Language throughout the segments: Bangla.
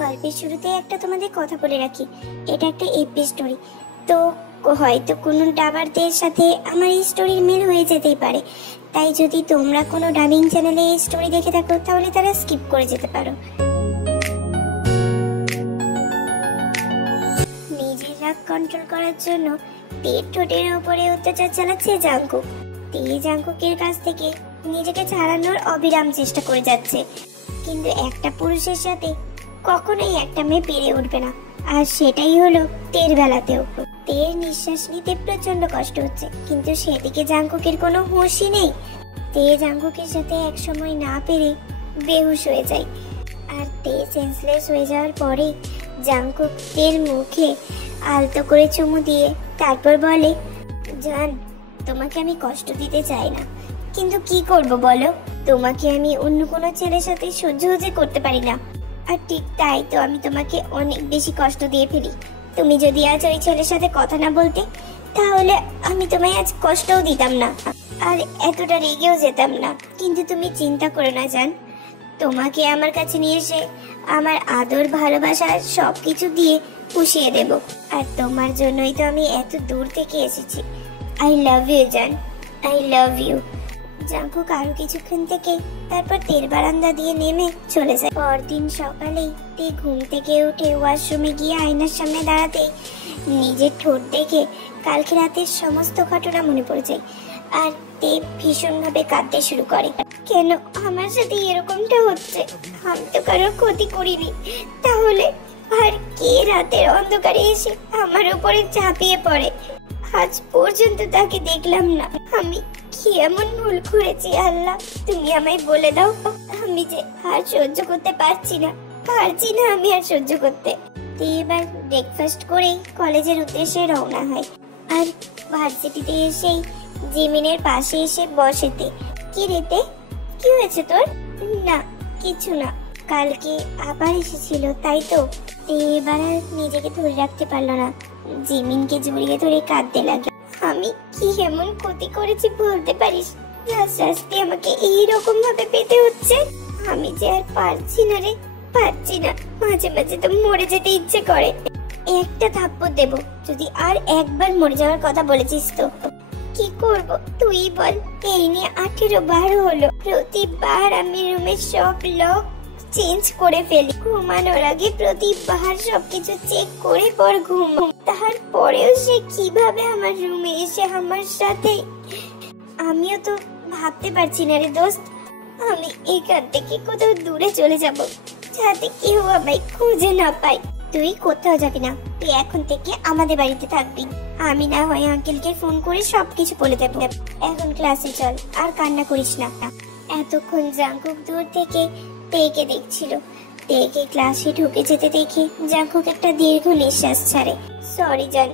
গল্পের শুরুতে একটা তোমাদের কথা বলে রাখি, এটা একটা এপি স্টোরি। তো হয়তো কোনো ডাবারদের সাথে আমার এই স্টোরির মিল হয়ে যেতেই পারে, তাই যদি তোমরা কোনো ডাবিং চ্যানেলে এই স্টোরি দেখে থাকো তাহলে তারা স্কিপ করে যেতে পারো। নিজের রাগ কন্ট্রোল করার জন্য তের ঠোঁটের উপরে অত্যাচার চালাচ্ছে জাংকুক। তে জাংকুকের কাছ থেকে নিজেকে ছাড়ানোর অবিরাম চেষ্টা করে যাচ্ছে, কিন্তু একটা পুরুষের সাথে কখনোই একটা মেয়ে পেরে উঠবে না, আর সেটাই হলো তের বেলাতেও। তের নিঃশ্বাস নিতে প্রচন্ড কষ্ট হচ্ছে, কিন্তু সেদিকে জাংকুকের কোনো হুঁশই নেই। তে জাংকুকের সাথে এক সময় না পেরে বেহুশ হয়ে যায়, আর তে সেন্সলেস হয়ে যাওয়ার পরে জাংকুক তের মুখে আলতো করে চুমু দিয়ে তারপর বলে, জান, তোমাকে আমি কষ্ট দিতে চাই না, কিন্তু কি করব বলো, তোমাকে আমি অন্য কোনো ছেলের সাথে সহ্য করতে পারি না, আর ঠিক তাই তো আমি তোমাকে অনেক বেশি কষ্ট দিয়ে ফেলি। তুমি যদি আজ ওই ছেলের সাথে কথা না বলতে, তাহলে আমি তোমায় আজ কষ্টও দিতাম না, আর এতটা রেগেও যেতাম না। কিন্তু তুমি চিন্তা করো না জান, তোমাকে আমার কাছে নিয়ে এসে আমার আদর ভালোবাসা সবকিছু দিয়ে পুষিয়ে দেব, আর তোমার জন্যই তো আমি এত দূর থেকে এসেছি। আই লাভ ইউ জান, আই লাভ ইউ। জাংকুক আরো কিছুক্ষণ থেকে তারপর তের বারান্দা দিয়ে নেমে চলে যায়। পরদিন সকালেই তে ঘুম থেকে উঠে ওয়াশরুমে গিয়ে আয়নার সামনে দাঁড়াতে নিজের ঠোঁট দেখে কালকে রাতের সমস্ত ঘটনা মনে পড়ে যায়, আর তে ভীষণভাবে কাঁদতে শুরু করে। কেন আমার সাথে এরকমটা হচ্ছে? আমি তো কারোর ক্ষতি করিনি, তাহলে আর কে রাতের অন্ধকারে এসে আমার উপরে ঝাঁপিয়ে পড়ে? আজ পর্যন্ত তাকে দেখলাম না। আমি কি এমন ভুল করেছি আল্লাহ, তুমি আমায় বলে দাও। আমি যে আর সহ্য করতে পারছি না আমি আর সহ্য করতে। এবার ব্রেকফাস্ট করে কলেজের উদ্দেশ্যে রওনা হয়, আর ভার্সিটিতে এসেই জিমিনের পাশে এসে বসেতে। কি রেতে, কি হয়েছে তোর? না কিছু না, কালকে আবার এসেছিল তাই তো। এবার আর নিজেকে ধরে রাখতে পারলো না, জিমিনকে জড়িয়ে ধরে কাঁদতে লাগলো। আমি কি এমন ক্ষতি করেছি বলতে পারিস? শাস্তি আমাকে এইরকম ভাবে পেতে হচ্ছে। আমি যে আর পারছি না রে, পারছি না। মাঝে মাঝে তো মরে যেতে ইচ্ছে করে। একটা থাপ্পড় দেব যদি আর একবার মরে যাওয়ার কথা বলেছিস তো। কি করব তুই বল? এই নিয়ে 18 বার হলো, প্রতিবার আমি রুমের সব লক চেঞ্জ করে ফেলি। ঘুমানোর আগে প্রতিবার সবকিছু চেক করে পর ঘুমাই। তারপরেও সে কিভাবে আমার রুমে এসে আমার সাথে? আমিও তো ভাবতে পারছি না রে দোস্ত। আমি এখান থেকে কোথাও দূরে চলে যাব, যাতে কেউ আমায় খুঁজে না পায়। তুই কোথাও যাবি না, তুই এখন থেকে আমাদের বাড়িতে থাকবি। আমি না হয় আঙ্কেলকে ফোন করে সবকিছু বলে দেব। এখন ক্লাসে চল, আর কান্না করিস না। এতক্ষণ জাংকুক দূর থেকে তেকে দেখছিল। তেকে ক্লাসে ঢুকে যেতে দেখে জাংকুক একটা দীর্ঘ নিঃশ্বাস ছাড়ে। সরি জান,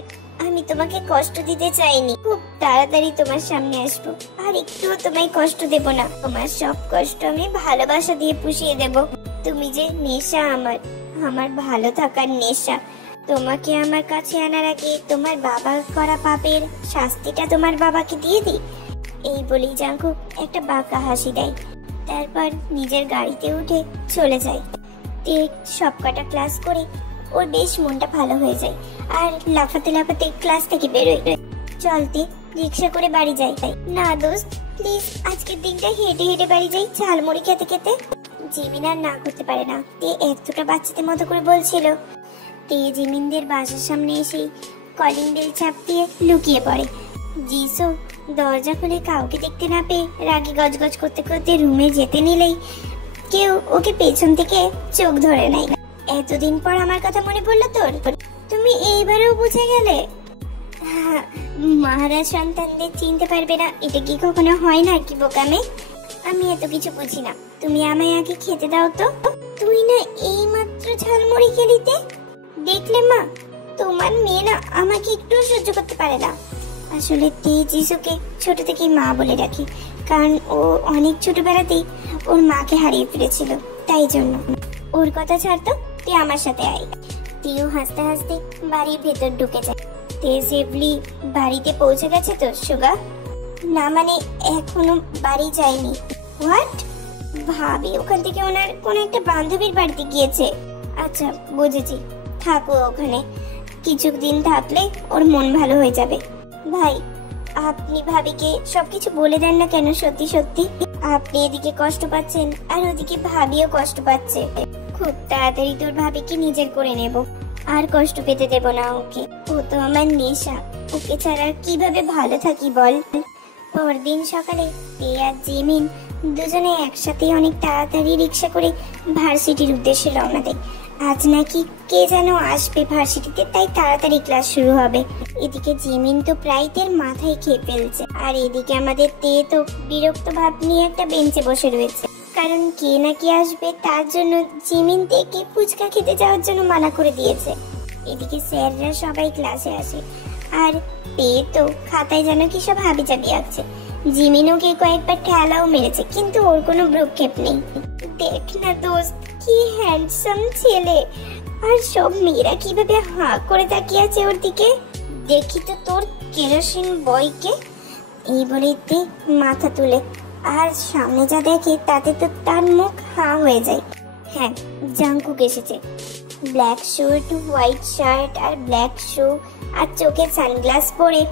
আমি তোমাকে কষ্ট দিতে চাইনি। খুব তাড়াতাড়ি তোমার সামনে আসবো, আর একটুও তোমায় কষ্ট দেব না। তোমার সব কষ্ট আমি ভালোবাসা দিয়ে পুষিয়ে দেব। তুমি যে নেশা আমার ভালো থাকার নেশা। তোমাকে আমার কাছে আনার আগে তোমার বাবা করা পাপের শাস্তিটা তোমার বাবাকে দিয়ে দিই। এই বলেই জাংকুক একটা বাঁকা হাসি দেয়, তারপর নিজের গাড়িতে উঠে চলে যায়। তে সব কটা ক্লাস করে ওর বেশ মনটা ভালো হয়ে যায়, আর লাফাতে লাফাতে ক্লাস থেকে বেরোয়। চলতে রিক্সা করে বাড়ি যাই। না দোস্ত প্লিজ, আজকের দিনটা হেঁটে হেঁটে বাড়ি যাই, ঝালমুড়ি খেতে খেতে। জিমিন আর না করতে পারে না, তে এতটা বাচ্চাদের মতো করে বলছিল। তে জিমিনদের বাসার সামনে এসে কলিং বেল চাপ দিয়ে লুকিয়ে পড়ে। জিসো দরজা খুলে কাউকে দেখতে না পেয়ে রাগে গজগজ করতে করতে রুমে যেতে নিলেই কেউ ওকে পেছন থেকে চোখ ধরে নেয়। এতদিন পর আমার কথা মনে পড়লো তোর? তুমি এইবারেও বুঝে গেলে? মহারাজ সন্তানদের চিনতে পারবে না, এটা কি কখনো হয় না কি বোকামে? আমি এত কিছু বুঝি না, তুমি আমায় আগে খেতে দাও তো। তুই না এই মাত্র ঝালমুড়ি খেলিতে? দেখলে মা, তোমার মেয়ে না আমাকে একটু সহ্য করতে পারে না। আসলে তে জিসুকে ছোট থেকেই মা বলে রাখি, কারণ ও অনেক ছোটবেলাতেই ওর মাকে হারিয়ে ফেলেছিল, তাই জন্য। ওর কথা ছাড়তো, তুই আমার সাথে আয়। তেও হাসতে হাসতে বাড়ির ভেতর ঢুকে যায়। তে সেফলি বাড়িতে পৌঁছে গেছে তো সুগা? না মানে এখনো বাড়ি যায়নি। হোয়াট? ভাবি ওখান থেকে ওনার কোন একটা বান্ধবীর বাড়িতে গিয়েছে, আচ্ছা বুঝেছি, থাকো ওখানে, কিছুদিন থাকলে ওর মন ভালো হয়ে যাবে। ভাই আপনি ভাবিকে সবকিছু বলে দেন না কেন? সত্যি সত্যি আপনি এদিকে কষ্ট পাচ্ছেন আর ওদিকে ভাবিও কষ্ট পাচ্ছে। খুব তাড়াতাড়ি তোর ভাবিকে নিজের করে নেব, আর কষ্ট পেতে দেব না ওকে। ও তো আমার নেশা, ওকে ছাড়া কিভাবে ভালো থাকি বল। পরদিন সকালে তে আর জিমিন দুজনে একসাথে অনেক তাড়াতাড়ি রিক্সা করে ভার্সিটির উদ্দেশ্যে রওনা দেয়। আজ নাকি কে যেন আসবে ভার্সিটিতে, তাই তাড়াতাড়ি ক্লাস শুরু হবে। এদিকে জিমিন তো প্রায় তের মাথায় খেয়ে ফেলছে, আর এদিকে আমাদের তে তো বিরক্ত ভাব নিয়ে একটা বেঞ্চে বসে রয়েছে, কারণ কে নাকি আসবে তার জন্য জিমিন তেকে ফুচকা খেতে যাওয়ার জন্য মানা করে দিয়েছে। এদিকে স্যাররা সবাই ক্লাসে আসে, আর তে তো খাতায় যেন কি সব হাবিজাবি আঁকছে। জিমিন ওকে কয়েকবার ঠেলাও মেরেছে, কিন্তু ওর কোনো ভ্রুক্ষেপ নেই। দেখ না দোস্ত, কি হ্যান্ডসাম ছেলে, আর সব মেয়েরা কিভাবে হাঁ করে তাকিয়ে আছে ওর দিকে। দেখি তো তোর কেরোসিন বয়কে। এই বলে তে মাথা তুলে, আর সামনে যা দেখে তাতে তো তার মুখ হাঁ হয়ে যায়। হ্যাঁ, জাংকুক এসেছে। ব্ল্যাক স্যুট, হোয়াইট শার্ট আর ব্ল্যাক শু, আর চোখে সানগ্লাস পরে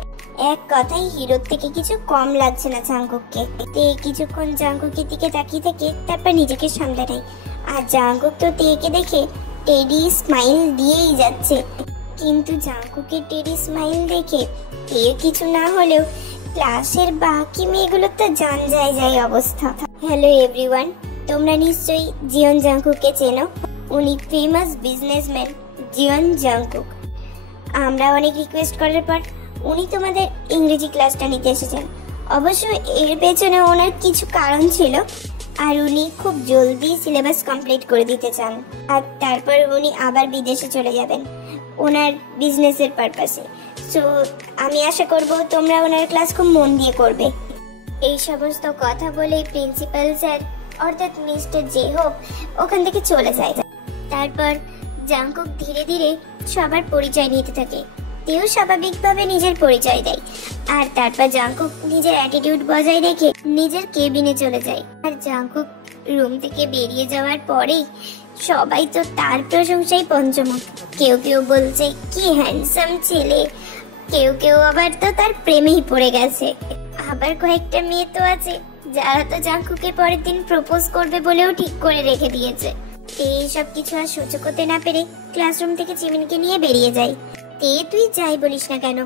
এক কথাই হিরোর থেকে কিছু কম লাগছে না জাংকুককে। তে কিছুক্ষণ জাংকুকের দিকে তাকিয়ে থেকে তারপর নিজেকে সামলে নেয়, আর জাংকুক তো তেকে দেখে টেডি স্মাইল দিয়েই যাচ্ছে। কিন্তু জাংকুকের টেডি স্মাইল দেখে তে কিছু না হলেও ক্লাসের বাকি মেয়েগুলোর তো জান যায় যায় অবস্থা। হ্যালো এভরিওয়ান, তোমরা নিশ্চয়ই জিয়ন জাংকুককে চেনো। উনি ফেমাস বিজনেসম্যান জিয়ন জাংকুক। আমরা অনেক রিকোয়েস্ট করার পর উনি তোমাদের ইংরেজি ক্লাসটা নিতে এসেছেন। অবশ্য এর পেছনে ওনার কিছু কারণ ছিল, আর উনি খুব জলদি সিলেবাস কমপ্লিট করে দিতে চান, আর তারপর উনি আবার বিদেশে চলে যাবেন ওনার বিজনেসের পারপাসে। সো আমি আশা করব তোমরা ওনার ক্লাস খুব মন দিয়ে করবে। এই সমস্ত কথা বলে প্রিন্সিপাল স্যার অর্থাৎ মিস্টার জেহোপ ওখান থেকে চলে যায়। তারপর জাংকুক ধীরে ধীরে সবার পরিচয় নিতে থাকে। তেও স্বাভাবিকভাবে নিজের পরিচয় দেয়, আর তারপর জাংকুক নিজের অ্যাটিটিউড বজায় রেখে নিজের কেবিনে চলে যায়। আর জাংকুক রুম থেকে বেরিয়ে যাওয়ার পরেই সবাই তো তার প্রশংসায় পঞ্চমুখ। কেউ কেউ বলছে কি হ্যান্ডসাম ছেলে, কেউ কেউ আবার তো তার প্রেমেই পড়ে গেছে। আবার কয়েকটা মেয়ে তো আছে যারা তো জাংকুকে পরের দিন প্রপোজ করবে বলেও ঠিক করে রেখে দিয়েছে। এই সব কিছু আর সহ্য করতে না পেরে ক্লাসরুম থেকে জিমিনকে নিয়ে বেরিয়ে যায়। তে তুই যাই বলিস না কেন,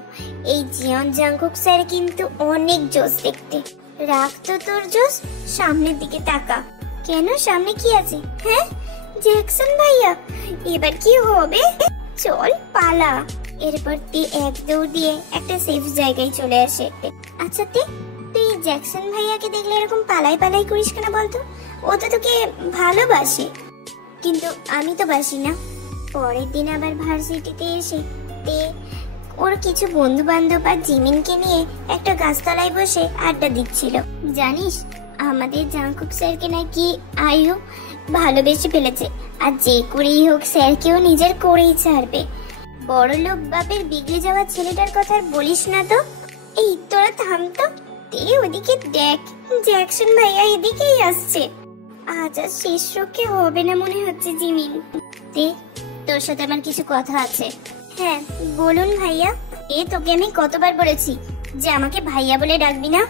এই জিয়ন জাংকুক স্যার কিন্তু অনেক জোস দেখতে। রাখ তো তোর জোস, সামনের দিকে তাকা। কেন, সামনে কি আছে? হ্যাঁ, জ্যাকসন ভাইয়া, এবার কি হবে? চল পালা। এরপর তে এক দৌড় দিয়ে একটা সেফ জায়গায় চলে আসে। আচ্ছা তে, তুই জ্যাকসন ভাইয়াকে দেখলে এরকম পালাই পালাই করিস কেন বলতো? ও তো তোকে ভালোবাসে। কিন্তু আমি তো বাসি না। পরের দিন আবার ভার্সিটিতে এসে তে ওর কিছু বন্ধু বান্ধব আর জিমিনকে নিয়ে একটা গাছতলায় বসে আড্ডা দিচ্ছিল। জানিস, আমাদের জাংকুক স্যারকে নাকি আয়ু ভালোবেসে ফেলেছে, আর যে করেই হোক স্যারকেও নিজের করেই ছাড়বে। বড় লোক বাপের বিগড়ে যাওয়া ছেলেটার কথা আর বলিস না তো। এই তোরা থাম তো, তে ওদিকে দেখ, জ্যাকসন ভাইয়া এদিকেই আসছে। আজ আর শেষ রক্ষে হবে না মনে হচ্ছে জিমিন। তে, তোর সাথে আমার কিছু কথা আছে। হ্যাঁ বলুন ভাইয়া। তোকে আমি কতবার বলেছি যে আমাকে ভাইয়া বলে ডাকবি না?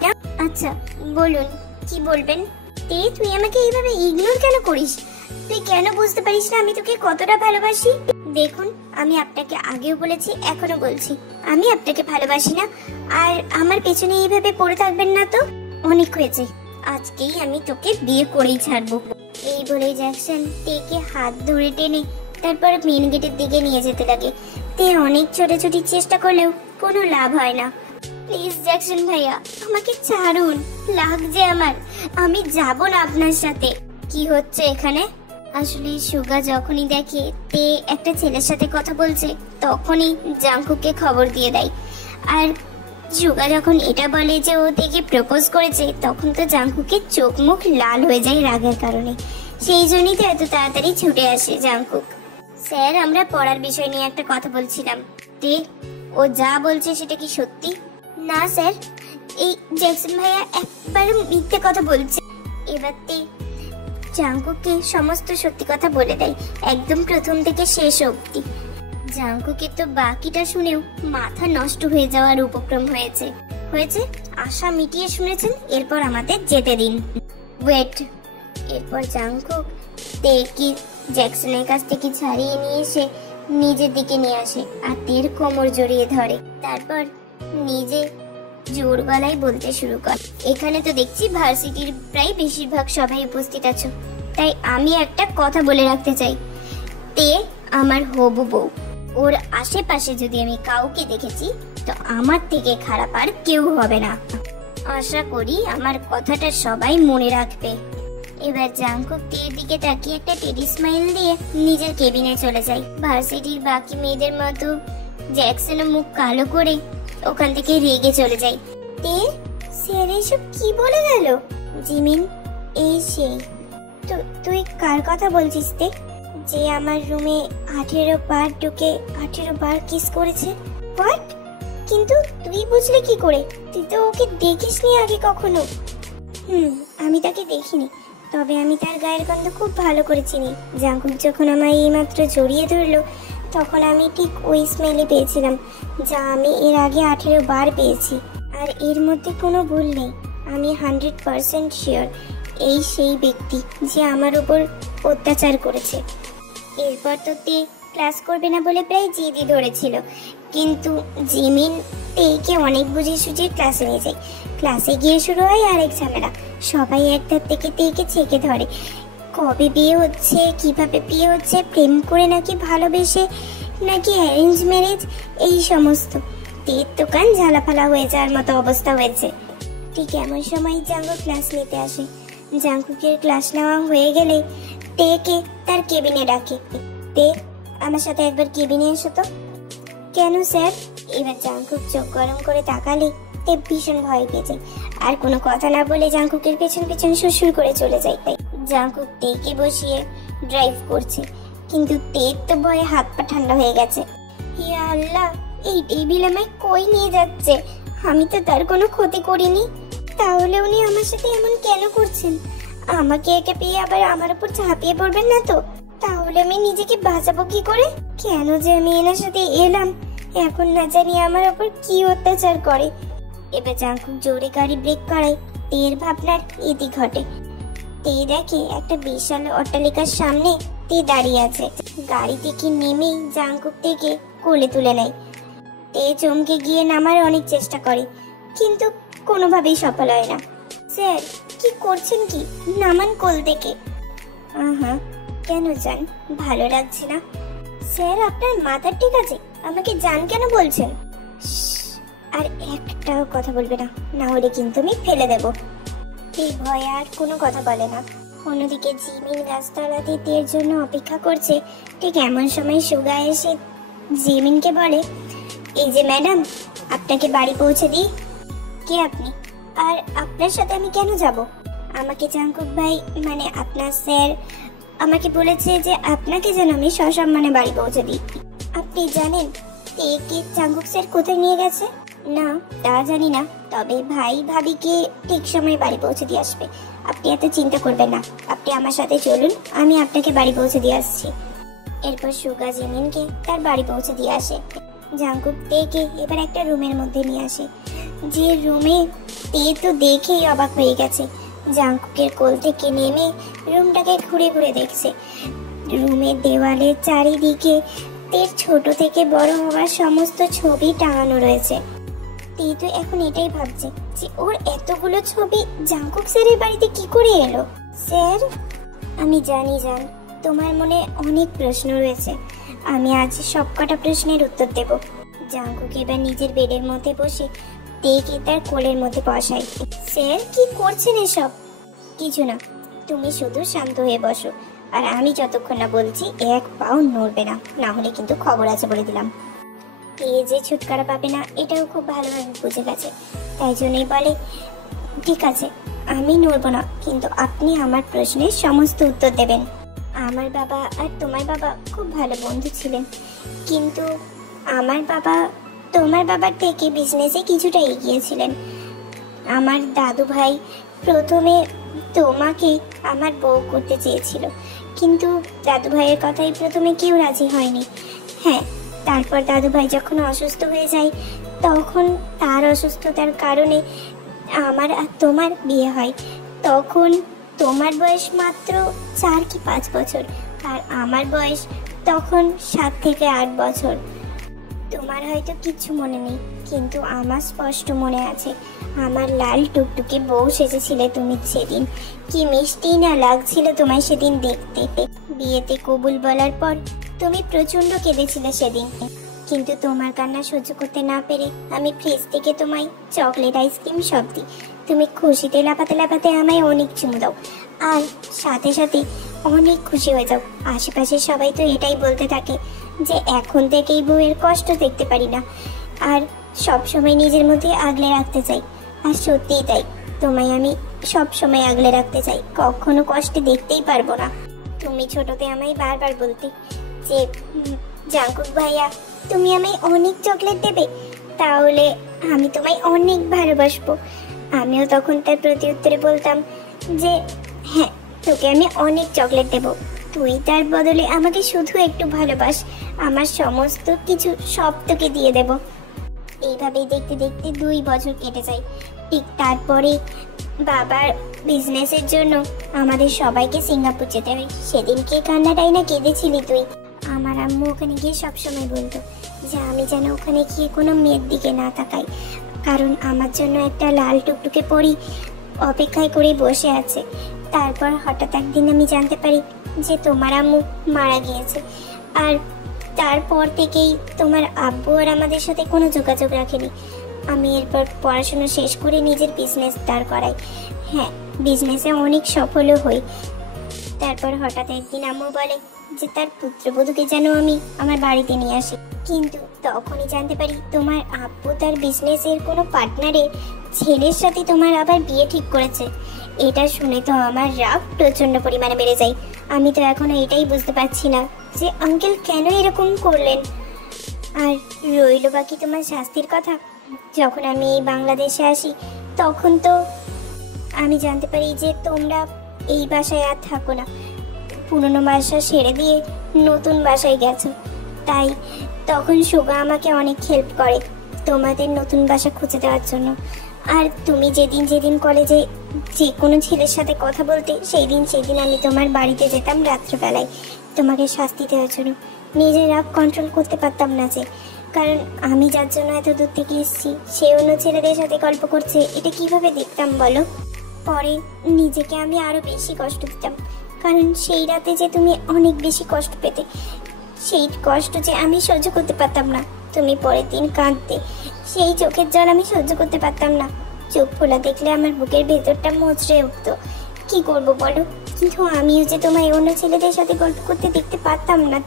আচ্ছা বলুন, কি বলবেন? তে, তুই আমাকে এইভাবে ইগনোর কেন করিস? তুই কেন বুঝতে পারিস না আমি তোকে কতটা ভালোবাসি? দেখুন, আমি আপনাকে আগেও বলেছি, এখনো বলছি, আমি আপনাকে ভালোবাসি না। আর আমার পেছনে এইভাবে পড়ে থাকবেন না তো। অনেক হয়েছে, আজকেই আমি তোকে বিয়ে করেই ছাড়বো। এই বলে জ্যাকসন তেকে হাত ধরে টেনে তারপর মেন গেটের দিকে নিয়ে যেতে লাগে। তে অনেক ছোটাছুটি চেষ্টা করলেও কোনো লাভ হয় না। প্লিজ জ্যাকসন ভাইয়া, আমাকে ছাড়ুন, লাগছে আমার, আমি যাব না আপনার সাথে। কি হচ্ছে এখানে? আসলে সুগা যখনই দেখে তে একটা ছেলের সাথে কথা বলছে তখনই জাংকুককে খবর দিয়ে দেয়। আর সুগা যখন এটা বলে যে ও তেকে প্রপোজ করেছে, তখন তো জাংকুকের চোখ মুখ লাল হয়ে যায় রাগের কারণে। সেই জন্যই তো এত তাড়াতাড়ি ছুটে আসে জাংকুক। স্যার, আমরা পড়ার বিষয় নিয়ে একটা কথা বলছিলাম। তে, ও যা বলছে সেটা কি সত্যি? না স্যার, এই জ্যাকসন ভাইয়া একবার মিথ্যে কথা বলছে। এবার তে জাঙ্কুককে সমস্ত সত্যি কথা বলে দেয়, একদম প্রথম থেকে শেষ অবধি। জাঙ্কুকের তো বাকিটা শুনেও মাথা নষ্ট হয়ে যাওয়ার উপক্রম হয়েছে। আশা মিটিয়ে শুনেছেন, এরপর আমাদের যেতে দিন। ওয়েট। এরপর জাঙ্কুক তেকে জ্যাকসনের কাছ থেকে ছাড়িয়ে নিয়ে এসে নিজের দিকে নিয়ে আসে আর তের কোমর জড়িয়ে ধরে। তারপর নিজে জোর গলায় বলতে শুরু করে, এখানে তো দেখছি ভার্সিটির প্রায় বেশিরভাগ সবাই উপস্থিত আছো, তাই আমি একটা কথা বলে রাখতে চাই। তে আমার হবু বউ, ওর আশেপাশে যদি আমি কাউকে দেখেছি তো আমার থেকে খারাপ আর কেউ হবে না। আশা করি আমার কথাটা সবাই মনে রাখবে। এবার জাঙ্কুক তের দিকে তাকিয়ে একটা টেডি স্মাইল দিয়ে নিজের কেবিনে চলে যায়। ভার্সিটির বাকি মেয়েদের মতো জ্যাকসনও মুখ কালো করে ওখান থেকে রেগে চলে যায়। তে স্যার এসব কি বলে গেল? জিমিন, এই সেই তো, তুই কার কথা বলছিস তে, যে আমার রুমে 18 বার ঢুকে 18 বার কিস করেছে? হোয়াট? কিন্তু তুই বুঝলি কি করে? তুই তো ওকে দেখিসনি আগে কখনো। আমি তাকে দেখিনি, তবে আমি তার গায়ের গন্ধ খুব ভালো করে চিনি। জাঙ্কুক যখন আমায় এইমাত্র জড়িয়ে ধরলো তখন আমি ঠিক ওই স্মেলই পেয়েছিলাম, যা আমি এর আগে 18 বার পেয়েছি। আর এর মধ্যে কোনো ভুল নেই, আমি 100% শিওর এই সেই ব্যক্তি যে আমার উপর অত্যাচার করেছে। এরপর তো তে ক্লাস করবে না বলে প্রায় জিদি ধরেছিল, কিন্তু জিমিন তেকে অনেক বুঝিয়ে সুঝিয়ে ক্লাসে নিয়ে যায়। ক্লাসে গিয়ে শুরু হয় আরেক ঝামেলা। সবাই একটার থেকে তেকে ছেঁকে ধরে, কবে বিয়ে হচ্ছে, কিভাবে বিয়ে হচ্ছে, প্রেম করে নাকি ভালোবেসে নাকি অ্যারেঞ্জ ম্যারেজ, এই সমস্ত। তের তো কান ঝালাফালা হয়ে যাওয়ার মতো অবস্থা হয়েছে। ঠিক এমন সময় জাঙ্কুক ক্লাস নিতে আসে। জাঙ্কুকের ক্লাস নেওয়া হয়ে গেলে তেকে তার কেবিনে ডাকে। তে, আমার সাথে একবার কেবিনে এসো তো। কেন স্যার? এবার জাঙ্কুক চোখ গরম করে তাকালে তে ভীষণ ভয় পেয়ে যায়, আর কোনো কথা না বলে জাঙ্কুকের পেছন পেছন সুরসুর করে চলে যায়। তাই জাঙ্কুক তেকে বসিয়ে ড্রাইভ করছে, কিন্তু তের তো ভয়ে হাত পা ঠান্ডা হয়ে গেছে। ইয়া আল্লাহ, এই টেবিল আমায় কই নিয়ে যাচ্ছে? আমি তো তার কোনো ক্ষতি করিনি, তাহলে উনি আমার সাথে এমন কেন করছেন? আমাকে একে পেয়ে আবার আমার উপর ঝাঁপিয়ে পড়বেন না তো? তাহলে আমি নিজেকে বাঁচাবো কি করে? কেন যে আমি এনার সাথে এলাম, এখন না জানি আমার উপর কি অত্যাচার করে। এবার জাঙ্কুক জোরে গাড়ি ব্রেক করায়, তের ভাবনার ইতি ঘটে। তে দেখে একটা বিশাল অট্টালিকার সামনে তে দাঁড়িয়ে আছে। গাড়ি থেকে নেমেই জাঙ্কুক থেকে কোলে তুলে নেয়। তে চমকে গিয়ে নামার অনেক চেষ্টা করে, কিন্তু কোনোভাবেই সফল হয় না। স্যার, কি করছেন কি? নামান কোল থেকে। কেন জান, ভালো লাগছে না? স্যার, আপনার মাথা ঠিক আছে? আমাকে জান কেন বলছেন? আর একটাও কথা বলবে না, না হলে কিন্তু আমি ফেলে দেব। এই ভয়ে আর কোনো কথা বলে না। অন্যদিকে জিমিন গাছতলাতে তের জন্য অপেক্ষা করছে। ঠিক এমন সময় সুগা এসে জিমিনকে বলে, এই যে ম্যাডাম, আপনাকে বাড়ি পৌঁছে দিই। কে আপনি? আর আপনার সাথে আমি কেন যাব? আমাকে জাঙ্কুক ভাই, মানে আপনার স্যার, আমাকে বলেছে যে আপনাকে যেন আমি সসম্মানে বাড়ি পৌঁছে দিই। আপনি জানেন তেকে জাঙ্কুক স্যার কোথায় নিয়ে গেছে? না, তা জানি না, তবে ভাই ভাবিকে ঠিক সময় বাড়ি পৌঁছে দিয়ে আসবে। আপনি এত চিন্তা করবেন না, আপনি আমার সাথে চলুন, আমি আপনাকে বাড়ি পৌঁছে দিয়ে আসছি। এরপর সুগা জিমিনকে তার বাড়ি পৌঁছে দিয়ে আসে। জাঙ্কুক তেকে এবার একটা রুমের মধ্যে নিয়ে আসে, যে রুমে তে তো দেখেই অবাক হয়ে গেছে। জাঙ্কুকের কোল থেকে নেমে রুমটাকে ঘুরে ঘুরে দেখছে। রুমের দেওয়ালের চারিদিকে তের ছোট থেকে বড় হওয়ার সমস্ত ছবি টাঙানো রয়েছে। তে তো এখন এটাই ভাবছে যে ওর এতগুলো ছবি জাঙ্কুক স্যারের বাড়িতে কি করে এলো। স্যার, আমি জানি জান, তোমার মনে অনেক প্রশ্ন রয়েছে, আমি আজ সবকটা প্রশ্নের উত্তর দেব। জাঙ্কুক এবার নিজের বেডের মধ্যে বসে তেকে তার কোলের মধ্যে বসায়। স্যার, কি করছেন এসব? কিছু না, তুমি শুধু শান্ত হয়ে বসো, আর আমি যতক্ষণ না বলছি এক পাও নড়বে না, না হলে কিন্তু খবর আছে বলে দিলাম। তে যে ছুটকারা পাবে না এটাও খুব ভালোভাবে বুঝে গেছে, তাই জন্যই বলে, ঠিক আছে আমি নড়বো না, কিন্তু আপনি আমার প্রশ্নের সমস্ত উত্তর দেবেন। আমার বাবা আর তোমার বাবা খুব ভালো বন্ধু ছিলেন, কিন্তু আমার বাবা তোমার বাবার থেকে বিজনেসে কিছুটা এগিয়েছিলেন। আমার দাদু ভাই প্রথমে তোমাকে আমার বউ করতে চেয়েছিল, কিন্তু দাদু ভাইয়ের কথাই প্রথমে কেউ রাজি হয়নি। হ্যাঁ, তারপর দাদু ভাই যখন অসুস্থ হয়ে যায়, তখন তার অসুস্থতার কারণে আমার আর তোমার বিয়ে হয়। তখন তোমার বয়স মাত্র 4 কি 5 বছর, আর আমার বয়স তখন 7 থেকে 8 বছর। তোমার হয়তো কিচ্ছু মনে নেই, কিন্তু আমার স্পষ্ট মনে আছে। আমার লাল টুকটুকে বউ সেজেছিলে তুমি সেদিন। কি মিষ্টি না লাগছিল তোমায় সেদিন দেখতে। বিয়েতে কবুল বলার পর তুমি প্রচন্ড কেঁদেছিলে সেদিন, কিন্তু তোমার কান্না সহ্য করতে না পেরে আমি ফ্রিজ থেকে তোমায় চকলেট আইসক্রিম সব দিই। তুমি খুশিতে লাফাতে লাফাতে আমায় অনেক চুমু দাও, আর সাথে সাথে অনেক খুশি হয়ে যাও। আশেপাশে সবাই তো এটাই বলতে থাকে যে এখন থেকেই বউয়ের কষ্ট দেখতে পারি না, আর সব সময় নিজের মধ্যে আগলে রাখতে চাই। আর সত্যিই তাই, তোমায় আমি সব সময় আগলে রাখতে চাই, কখনো কষ্টে দেখতেই পারবো না। তুমি ছোটতে আমায় বারবার বলতে যে জাঙ্কুক ভাইয়া তুমি আমায় অনেক চকলেট দেবে, তাহলে আমি তোমায় অনেক ভালোবাসবো। আমিও তখন তার প্রতি উত্তরে বলতাম যে হ্যাঁ, তোকে আমি অনেক চকলেট দেব, তুই তার বদলে আমাকে শুধু একটু ভালোবাস, আমার সমস্ত কিছু সব তোকে দিয়ে দেব। এইভাবেই দেখতে দেখতে 2 বছর কেটে যায়। ঠিক তারপরে বাবার বিজনেসের জন্য আমাদের সবাইকে সিঙ্গাপুর যেতে হয়। সেদিনকে কান্নাটাই না কেঁদেছিলি তুই। আমার আম্মু ওখানে গিয়ে সবসময় বলতো যে আমি যেন ওখানে গিয়ে কোনো মেয়ের দিকে না তাকাই, কারণ আমার জন্য একটা লাল টুকটুকে পরি অপেক্ষায় করে বসে আছে। তারপর হঠাৎ একদিন আমি জানতে পারি যে তোমার আম্মু মারা গিয়েছে, আর তারপর থেকেই তোমার আব্বু আর আমাদের সাথে কোনো যোগাযোগ রাখেনি। আমি এরপর পড়াশোনা শেষ করে নিজের বিজনেস দাঁড় করাই। হ্যাঁ, বিজনেসে অনেক সফলও হই। তারপর হঠাৎ একদিন আম্মু বলে যে তার পুত্রবধূকে যেন আমি আমার বাড়িতে নিয়ে আসি, কিন্তু তখনই জানতে পারি তোমার আব্বু তার বিজনেসের কোনো পার্টনারের ছেলের সাথে তোমার আবার বিয়ে ঠিক করেছে। এটা শুনে তো আমার রাগ প্রচন্ড পরিমাণে বেড়ে যায়। আমি তো এখনো এটাই বুঝতে পারছি না যে আঙ্কেল কেন এরকম করলেন। আর রইল বাকি তোমার শাস্তির কথা। যখন আমি এই বাংলাদেশে আসি, তখন তো আমি জানতে পারি যে তোমরা এই বাসায় আর থাকো না, পুরনো বাসা ছেড়ে দিয়ে নতুন বাসায় গেছো। তাই তখন সুগা আমাকে অনেক হেল্প করে তোমাদের নতুন বাসা খুঁজে দেওয়ার জন্য। আর তুমি যেদিন যেদিন কলেজে যে কোনো ছেলের সাথে কথা বলতে, সেই দিন আমি তোমার বাড়িতে যেতাম রাত্রেবেলায় তোমাকে শাস্তি দেওয়ার জন্য। নিজের রাগ কন্ট্রোল করতে পারতাম না যে, কারণ আমি যার জন্য এত দূর থেকে এসেছি সে অন্য ছেলেদের সাথে গল্প করছে, এটা কিভাবে দেখতাম বলো? পরে নিজেকে আমি আরো বেশি কষ্ট দিতাম, কারণ সেই রাতে যে তুমি অনেক বেশি কষ্ট পেতে, সেই কষ্ট যে আমি সহ্য করতে পারতাম না। তুমি পরের দিন কাঁদতে, সেই চোখের জল আমি সহ্য করতে পারতাম না। চোখ খোলা দেখলে আমার বুকের ভেতরটা মোচড়ে উঠতো। কি করব বলো? কিন্তু আমিও যে তোমায় অন্য ছেলেদের সাথে গল্প করতে দেখতে পারতাম না।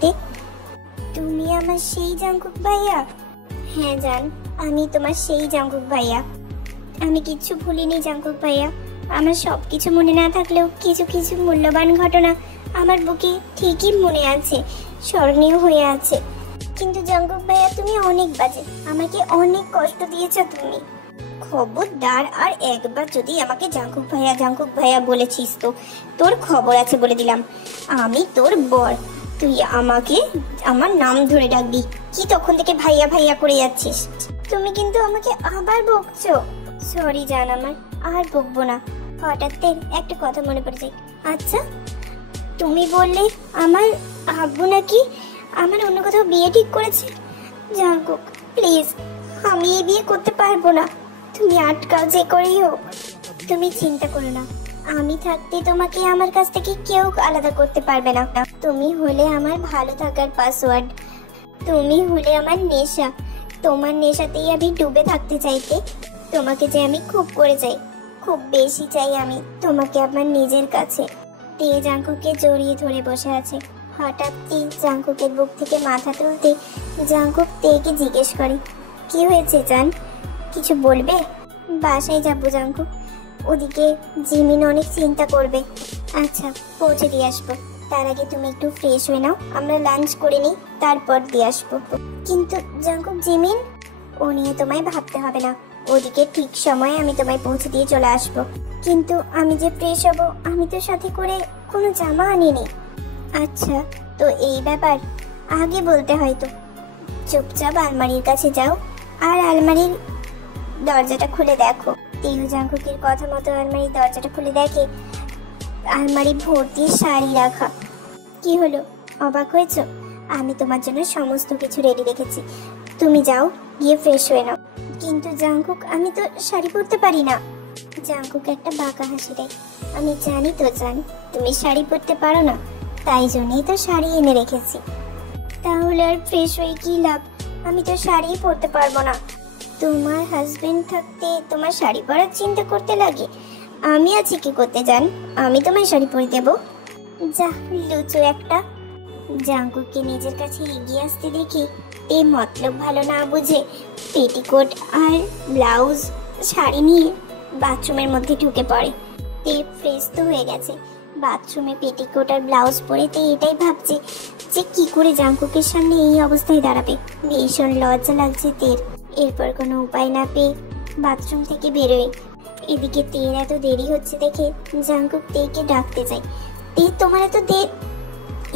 তুমি আমার সেই জাঙ্কুক ভাইয়া? হ্যাঁ জান, আমি তোমার সেই জাঙ্কুক ভাইয়া। আমি কিচ্ছু ভুলিনি জাঙ্কুক ভাইয়া। আমার সব কিছু মনে না থাকলেও কিছু কিছু মূল্যবান ঘটনা আমার বুকে ঠিকই মনে আছে, স্মরণীয় হয়ে আছে। কিন্তু জাঙ্কুক ভাইয়া তুমি অনেক বাজে, আমাকে অনেক কষ্ট দিয়েছো তুমি। খবরদার, আর একবার যদি আমাকে জাঙ্কুক ভাইয়া বলেছিস তো তোর খবর আছে বলে দিলাম। আমি তোর বর, তুই আমাকে আমার নাম ধরে ডাকবি। কি তখন থেকে ভাইয়া ভাইয়া করে যাচ্ছিস? তুমি কিন্তু আমাকে আবার বকছো। সরি জান, আমার আর বকবো না। হঠাৎ একটা কথা মনে পড়ে যায়। আচ্ছা, তুমি বললে আমার আব্বু নাকি আমার অন্য কোথাও বিয়ে ঠিক করেছে। জাঙ্কুক প্লিজ, আমি এই বিয়ে করতে পারবো না, তুমি আটকাও যে করেই হোক। তুমি চিন্তা করো না, আমি থাকতে তোমাকে আমার কাছ থেকে কেউ আলাদা করতে পারবে না। তুমি হলে আমার ভালো থাকার পাসওয়ার্ড, তুমি হলে আমার নেশা। তোমার নেশাতেই আমি ডুবে থাকতে চাইতে। তোমাকে যে আমি খুব করে চাই, খুব বেশি চাই আমি তোমাকে আমার নিজের কাছে। তে জাঙ্কুকে জড়িয়ে ধরে বসে আছে। হঠাৎ জাঙ্কুকের বুক থেকে মাথা তুলতে জাঙ্কুক তেকে জিজ্ঞেস করে, কি হয়েছে জান, কিছু বলবে? বাসায় যাবো জাঙ্কুক, ওদিকে জিমিন অনেক চিন্তা করবে। আচ্ছা, পৌঁছে দিয়ে আসবো। তার আগে তুমি একটু ফ্রেশ হয়ে নাও, আমরা লাঞ্চ করে নিই, তারপর দিয়ে আসবো। কিন্তু জাঙ্কুক জিমিন, ও নিয়ে তোমায় ভাবতে হবে না, ওদিকে ঠিক সময়ে আমি তোমায় পৌঁছে দিয়ে চলে আসবো। কিন্তু আমি যে ফ্রেশ হব, আমি তো সাথে করে কোনো জামা আনিনি। আচ্ছা, তো এই ব্যাপার, আগে বলতে হয়তো। চুপচাপ আলমারির কাছে যাও আর আলমারির দরজাটা খুলে দেখো। তেউ জাঙ্কুকের কথা মতো আলমারির দরজাটা খুলে দেখে আলমারি ভর্তি শাড়ি রাখা। কি হলো, অবাক হয়েছো? আমি তোমার জন্য সমস্ত কিছু রেডি রেখেছি, তুমি যাও গিয়ে ফ্রেশ হয়ে নাও। কিন্তু জাঙ্কুক, আমি তো শাড়ি পরতে পারি না। জাঙ্কুক একটা বাঁকা হাসি দেয়। আমি জানি তো জান, তুমি শাড়ি পরতে পারো না, তাই জন্যই তো শাড়ি এনে রেখেছি। তাহলে আর ফ্রেশ হয়ে কি লাভ? আমি তো শাড়ি পরতে পারবো না। তোমার হাজবেন্ড থাকতে তোমার শাড়ি পরার চিন্তা করতে লাগে? আমি আছি কি করতে জান, আমি তোমায় শাড়ি পরে দেবো। যা লুচু একটা। জাঙ্কুককে নিজের কাছে এগিয়ে আসতে দেখি এই মতলব ভালো না বুঝে পেটিকোট আর ব্লাউজ শাড়ি নিয়ে বাথরুমের মধ্যে ঢুকে পড়ে। তে ফ্রেশ তো হয়ে গেছে, বাথরুমে পেটিকোট আর ব্লাউজ পরে তে এটাই ভাবছে যে কি করে জাঙ্কুকের সামনে এই অবস্থায় দাঁড়াবে। ভীষণ লজ্জা লাগছে তের। এরপর কোনো উপায় না পেয়ে বাথরুম থেকে বেরোয়। এদিকে তের এত দেরি হচ্ছে দেখে জাঙ্কুক তেকে ডাকতে যায়। তে, তোমার এত দেরি?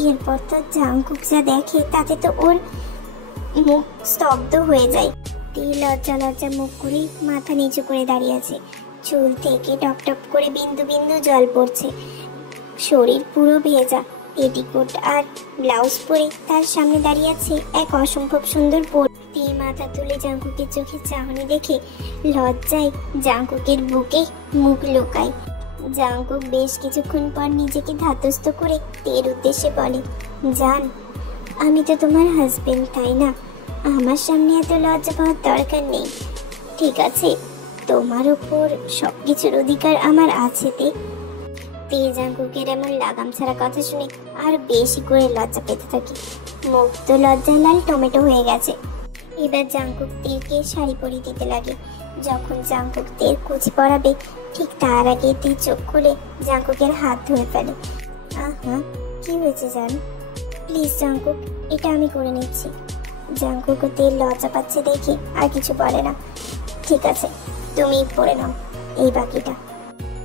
এরপর তো জাঙ্কুক যা দেখে তাতে তো ওর মুখ স্তব্ধ হয়ে যায়। তে লজ্জা লজ্জা মুখ করে মাথা নিচু করে দাঁড়িয়ে আছে। চুল থেকে টপ টপ করে বিন্দু বিন্দু জল পড়ছে, শরীর পুরো ভেজা। পেটিকোট আর ব্লাউজ পরে তার সামনে দাঁড়িয়ে আছে এক অসম্ভব সুন্দর পর। তে মাথা তুলে জাঙ্কুকের চোখে চাহনি দেখে লজ্জায় জাঙ্কুকের বুকে মুখ লুকায়। জাঙ্কুক বেশ কিছুক্ষণ পর নিজেকে ধাতস্থ করে তের উদ্দেশ্যে বলে, জান, আমি তো তোমার হাজবেন্ড, তাই না? আমার সামনে এত লজ্জা পাওয়ার দরকার নেই, ঠিক আছে? তোমার উপর সবকিছুর অধিকার আমার আছে। তে জাঙ্কুকের এমন লাগাম ছাড়া কথা শুনে আর বেশি করে লজ্জা পেতে থাকে। মুখ তো লজ্জায় লাল টমেটো হয়ে গেছে। এবার জাঙ্কুক তেরকে শাড়ি পরিয়ে দিতে লাগে। যখন জাঙ্কুক তের কুচি পরাবে ঠিক তার আগে তে চোখ খুলে জাঙ্কুকের হাত ধরে ফেলে। আহা, কি হয়েছে জান? প্লিজ জাঙ্কুক, এটা আমি করে নিচ্ছি। জাঙ্কুক তের লজ্জা পাচ্ছে দেখে আর কিছু বলে না। ঠিক আছে, তুমি পরে নাও এই বাকিটা।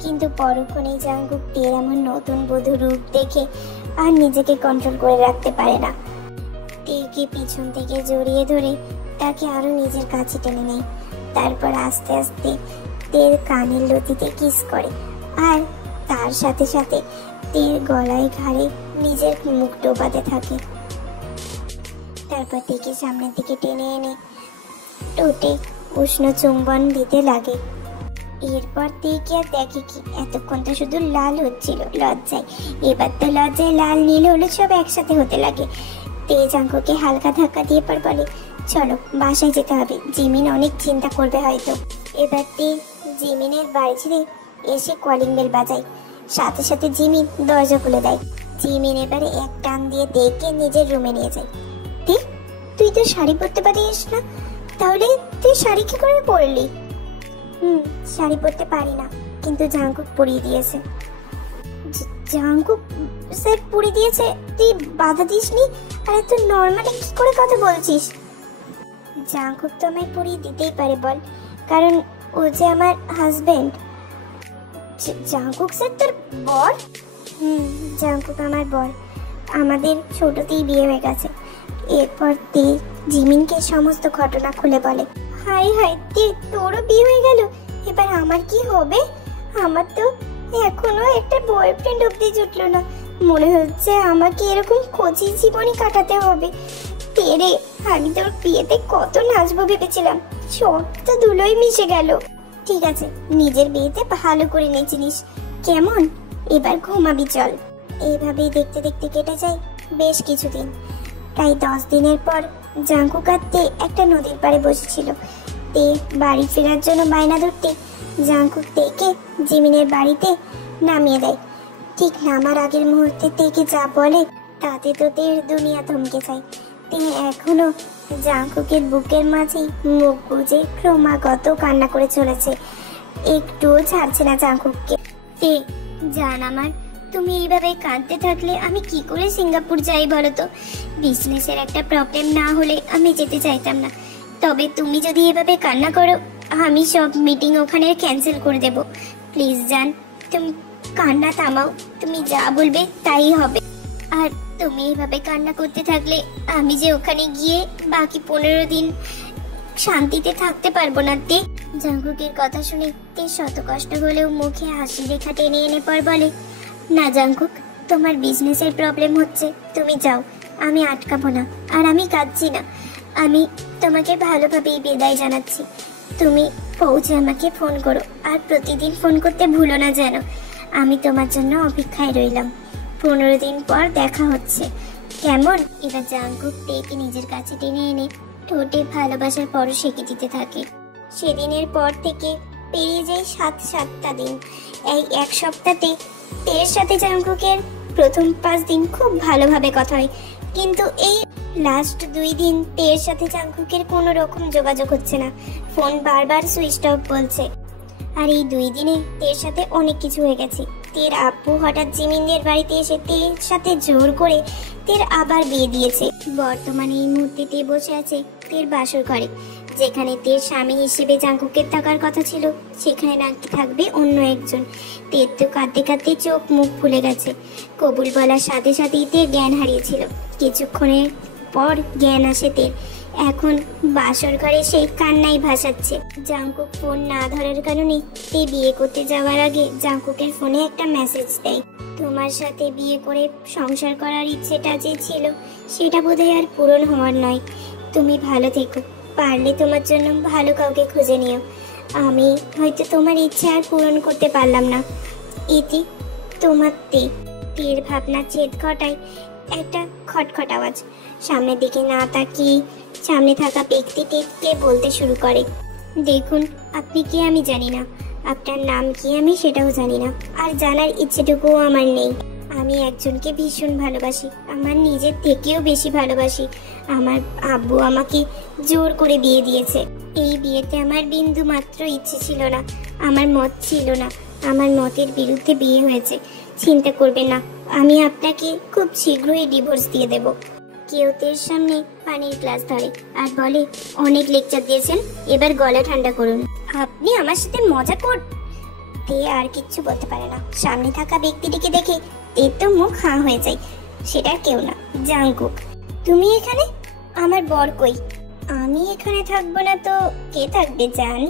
কিন্তু পরক্ষণেই জাঙ্কুক তের এমন নতুন বধূ রূপ দেখে আর নিজেকে কন্ট্রোল করে রাখতে পারে না। তেকে পিছন থেকে জড়িয়ে ধরে তাকে আরো নিজের কাছে টেনে নেয়। তারপর আস্তে আস্তে তের কানের লতিতে কিস করে আর তার সাথে সাথে তের গলায় ঘাড়ে নিজের মুখ ডোবাতে থাকে। তারপর তেকে সামনের দিকে টেনে এনে ঠোঁটে উষ্ণ চুম্বন দিতে লাগে। এরপর তেকে আর দেখে কি এতক্ষণ তো শুধু লাল হচ্ছিল লজ্জায়, এবার তো লজ্জায় লাল নীল হলুদ সব একসাথে হতে লাগে। তে জাঙ্কুকে হালকা ধাক্কা দিয়ে পর বলে, চলো বাসায় যেতে হবে, জিমিন অনেক চিন্তা করবে হয়তো। এবার তে জিমিনের বাড়ি ছেড়ে এসে কলিং বেল বাজায়। সাথে সাথে জিমিন দরজা খুলে দেয়। জিমিন এবারে এক টান দিয়ে তেকে নিজের রুমে নিয়ে যায়। তে, তুই তো শাড়ি পরতে পারিস না, তাহলে তুই শাড়ি কি করে পরলি? শাড়ি পরতে পারি না, কিন্তু জাঙ্কুক পরিয়ে দিয়েছে। জাঙ্কুক স্যার পরিয়ে দিয়েছে, তুই বাধা দিসনি? আরে তুই নর্মালি কি করে কথা বলছিস? জাঙ্কুক তো আমায় পরিয়ে দিতেই পারে বল, কারণ ও যে আমার হাজবেন্ড। জাঙ্কুক স্যার তোর বর? জাঙ্কুক আমার বর, আমাদের ছোটতেই বিয়ে হয়ে গেছে। এরপর তে জিমিনকে সমস্ত ঘটনা খুলে বলে। হাই হাই, তে তোরও বিয়ে হয়ে গেল, এবার আমার কি হবে? আমার তো এখনো একটা বয়ফ্রেন্ড অব্দি জুটলো না, মনে হচ্ছে আমাকে এরকম কচি জীবনই কাটাতে হবে। তেরে, আমি তোর বিয়েতে কত নাচবো ভেবেছিলাম, সব তো ধুলোই মিশে গেল। ঠিক আছে, নিজের বিয়েতে ভালো করে নেচে নিস, কেমন? এবার ঘুমাবি চল। এইভাবেই দেখতে দেখতে কেটে যায় বেশ কিছুদিন। তাই 10 দিনের পর জাঙ্কুক আর তে একটা নদীর পাড়ে বসেছিল। তে বাড়ি ফেরার জন্য বায়না ধরতে জাঙ্কুক তেকে জিমিনের বাড়িতে নামিয়ে দেয়। ঠিক নামার আগের মুহূর্তে তেকে যা বলে তাতে তো তের দুনিয়া থমকে যায়। তে এখনো জাঙ্কুকের বুকের মাঝেই মুখ গুজে ক্রমাগত কান্না করে চলেছে, একটুও ছাড়ছে না জাঙ্কুককে। তে জান আমার, তুমি এইভাবে কাঁদতে থাকলে আমি কি করে সিঙ্গাপুর যাই বলো তো? বিজনেসের একটা প্রবলেম না হলে আমি যেতে চাইতাম না, তবে তুমি যদি এভাবে কান্না করো আমি সব মিটিং ওখানে ক্যান্সেল করে দেব। প্লিজ জান, তুমি কান্না থামাও, তুমি যা বলবে তাই হবে। আর তুমি এইভাবে কান্না করতে থাকলে আমি যে ওখানে গিয়ে বাকি 15 দিন শান্তিতে থাকতে পারবো না তে। জাঙ্কুকের কথা শুনে তে শত কষ্ট হলেও মুখে হাসি রেখা টেনে এনে পর বলে, না জাঙ্কুক, তোমার বিজনেসের প্রবলেম হচ্ছে, তুমি যাও, আমি আটকাবো না। আর আমি কাঁদছি না, আমি তোমাকে ভালোভাবেই বিদায় জানাচ্ছি। তুমি পৌঁছে আমাকে ফোন করো, আর প্রতিদিন ফোন করতে ভুলো না যেন। আমি তোমার জন্য অপেক্ষায় রইলাম। 15 দিন পর দেখা হচ্ছে, কেমন? এবার জাঙ্কুক তেকে নিজের কাছে টেনে এনে ঠোঁটে ভালোবাসার পরশ এঁকে দিতে থাকে। সেদিনের পর থেকে পেরিয়ে যায় 7টা দিন। এই এক সপ্তাহে তের সাথে জাঙ্কুকের প্রথম 5 দিন খুব ভালোভাবে কথা হয়, কিন্তু এই লাস্ট 2 দিন তের সাথে জাঙ্কুকের কোনো রকম যোগাযোগ হচ্ছে না। ফোন বারবার সুইচ অফ বলছে। আর এই 2 দিনে তের সাথে অনেক কিছু হয়ে গেছে। তের আব্বু হঠাৎ জিমিনদের বাড়িতে এসে তের সাথে জোর করে তের আবার বিয়ে দিয়েছে। বর্তমানে এই মুহূর্তে তে বসে আছে তের বাসর ঘরে, যেখানে তের স্বামী হিসেবে জাঙ্কুকের থাকার কথা ছিল, সেখানে নাকি থাকবে অন্য একজন। তের তো কাঁদতে কাঁদতে চোখ মুখ ফুলে গেছে। কবুল বলার সাথে সাথেই তের জ্ঞান হারিয়েছিল। কিছুক্ষণের পর জ্ঞান আসে তের। এখন বাসর ঘরে সেই কান্নাই ভাসাচ্ছে। জাঙ্কুক ফোন না ধরার কারণে তে বিয়ে করতে যাওয়ার আগে জাঙ্কুকের ফোনে একটা মেসেজ দেয়, তোমার সাথে বিয়ে করে সংসার করার ইচ্ছেটা যে ছিল সেটা বোধহয় আর পূরণ হওয়ার নয়। তুমি ভালো থেকো, পারলে তোমার জন্য ভালো কাউকে খুঁজে নিও। আমি হয়তো তোমার ইচ্ছে আর পূরণ করতে পারলাম না। ইতি তোমার তে। তের ভাবনা ছেদ ঘটায় একটা খটখট আওয়াজ। সামনের দিকে না তাকিয়ে সামনে থাকা ব্যক্তিটিকে বলতে শুরু করে, দেখুন, আপনি কে আমি জানি না, আপনার নাম কি আমি সেটাও জানি না, আর জানার ইচ্ছেটুকুও আমার নেই। আমি একজনকে ভীষণ ভালোবাসি, আমার নিজের থেকেও বেশি ভালোবাসি। আমার আব্বু আমাকে জোর করে বিয়ে দিয়েছে। এই বিয়েতে আমার বিন্দু মাত্র ইচ্ছে ছিল না, আমার মত ছিল না, আমার মতের বিরুদ্ধে বিয়ে হয়েছে। চিন্তা করবেন না, আমি আপনাকে খুব শীঘ্রই ডিভোর্স দিয়ে দেব। কেউ তের সামনে পানির গ্লাস ধরে আর বলে, অনেক লেকচার দিয়েছেন, এবার গলা ঠান্ডা করুন। আপনি আমার সাথে মজা কর। তে আর কিচ্ছু বলতে পারে না। সামনে থাকা ব্যক্তিটিকে দেখে তের তো মুখ হাঁ হয়ে যায়। সেটা কেউ না, জাঙ্কুক। তুমি এখানে? আমার বর কই? আমি এখানে থাকবো না তো কে থাকবে জান?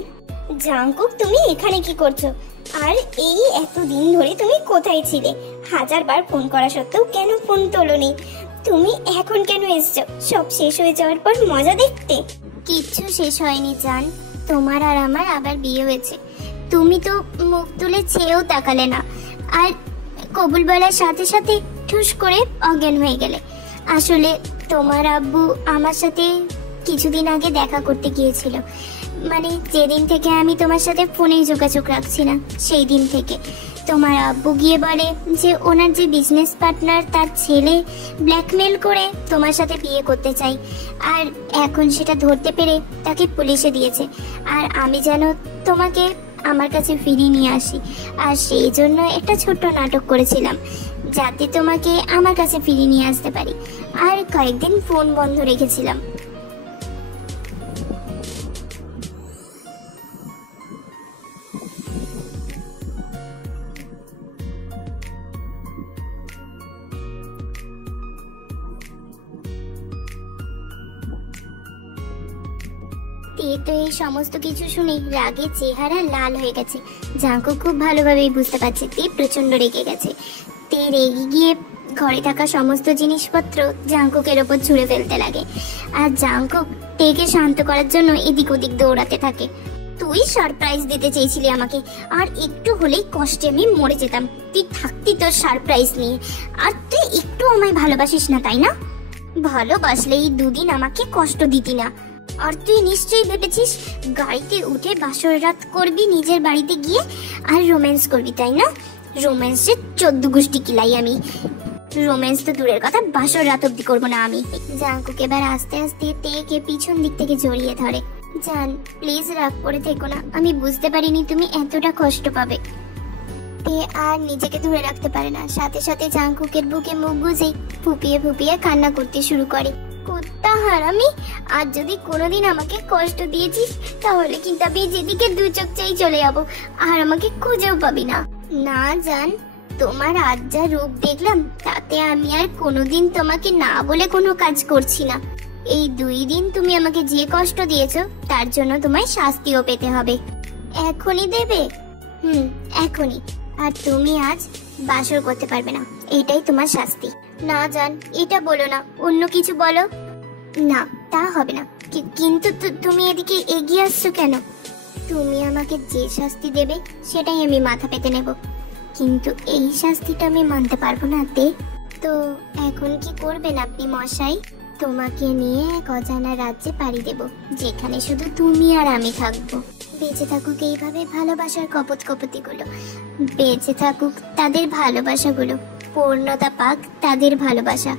জাঙ্কুক, তুমি এখানে কি করছো? আর এই এতদিন ধরে তুমি কোথায় ছিলে? 1000 বার ফোন করা সত্ত্বেও কেন ফোন তোলোনি? তুমি এখন কেন এসছো? সব শেষ হয়ে যাওয়ার পর মজা দেখতে? কিচ্ছু শেষ হয়নি জান, তোমার আর আমার আবার বিয়ে হয়েছে। তুমি তো মুখ তুলে চেয়েও তাকালে না, আর কবুল বলার সাথে সাথে ঠুস করে অজ্ঞান হয়ে গেলে। আসলে তোমার আব্বু আমার সাথে কিছুদিন আগে দেখা করতে গিয়েছিল, মানে যেদিন থেকে আমি তোমার সাথে ফোনে যোগাযোগ রাখছি না সেই দিন থেকে। তোমার আব্বু গিয়ে বলে যে ওনার যে বিজনেস পার্টনার তার ছেলে ব্ল্যাকমেল করে তোমার সাথে বিয়ে করতে চাই, আর এখন সেটা ধরতে পেরে তাকে পুলিশে দিয়েছে। আর আমি যেন তোমাকে আমার কাছে ফিরিয়ে নিয়ে আসি, আর সেই জন্য একটা ছোট্ট নাটক করেছিলাম যাতে তোমাকে আমার কাছে ফিরিয়ে নিয়ে আসতে পারি। আর কয়েকদিন ফোন বন্ধ রেখেছিলাম। তো এই সমস্ত কিছু শুনে রাগে চেহারা লাল হয়ে গেছে। জাঙ্কুক খুব ভালোভাবেই বুঝতে পারছে তে প্রচন্ড রেগে গেছে। তে রেগে গিয়ে ঘরে থাকা সমস্ত জিনিসপত্র জাঙ্কুকের ওপর ছুঁড়ে ফেলতে লাগে, আর জাঙ্কুক তেকে শান্ত করার জন্য এদিক ওদিক দৌড়াতে থাকে। তুই সারপ্রাইজ দিতে চেয়েছিলি আমাকে, আর একটু হলেই কষ্টে আমি মরে যেতাম। তুই থাকতি তোর সারপ্রাইজ নিয়ে, আর তুই একটু আমায় ভালোবাসিস না তাই না? ভালোবাসলে এই 2 দিন আমাকে কষ্ট দিতি না। আর তুই নিশ্চয়ই ভেবেছিস গাড়িতে উঠে বাসর রাত করবি নিজের বাড়িতে গিয়ে, আর রোম্যান্স করবি তাই না? রোম্যান্সের 14 গোষ্ঠী কিলাই আমি। রোম্যান্স তো দূরের কথা, বাসর রাত অব্দি করবো না আমি। জাঙ্কুক এবার আস্তে আস্তে তেকে পিছন দিক থেকে জড়িয়ে ধরে। জান, প্লিজ রাগ করে থেকো না, আমি বুঝতে পারিনি তুমি এতটা কষ্ট পাবে। তে আর নিজেকে ধরে রাখতে পারে না, সাথে সাথে জাঙ্কুকের বুকে মুখ গুজে ফুপিয়ে ফুপিয়ে কান্না করতে শুরু করে। কুত্তা হারামি, আর যদি কোনোদিন আমাকে কষ্ট দিয়েছিস তাহলে কিন্তু আমি যেদিকে দু চোখ চাই চলে যাবো, আর আমাকে খুঁজেও পাবি না। না জান, তোমার আজ যা রূপ দেখলাম তাতে আমি আর কোনোদিন তোমাকে না বলে কোনো কাজ করছি না। এই 2 দিন তুমি আমাকে যে কষ্ট দিয়েছো তার জন্য তোমায় শাস্তিও পেতে হবে। এখনই দেবে? এখনই। আর তুমি আজ বাসর করতে পারবে না, এটাই তোমার শাস্তি। না জান, এটা বলো না, অন্য কিছু বলো। না, তা হবে না। কিন্তু তুমি এদিকে এগিয়ে আসছো কেন? তুমি আমাকে যে শাস্তি দেবে সেটাই আমি মাথা পেতে নেব, কিন্তু এই শাস্তিটা আমি মানতে পারবো না। তো এখন কি করবেন আপনি মশাই? তোমাকে নিয়ে এক অজানা রাজ্যে পাড়ি দেব, যেখানে শুধু তুমি আর আমি থাকবো। বেঁচে থাকুক এইভাবে ভালোবাসার কপোতগুলো, বেঁচে থাকুক তাদের ভালোবাসাগুলো, পূর্ণতা পাক তাদের ভালোবাসা।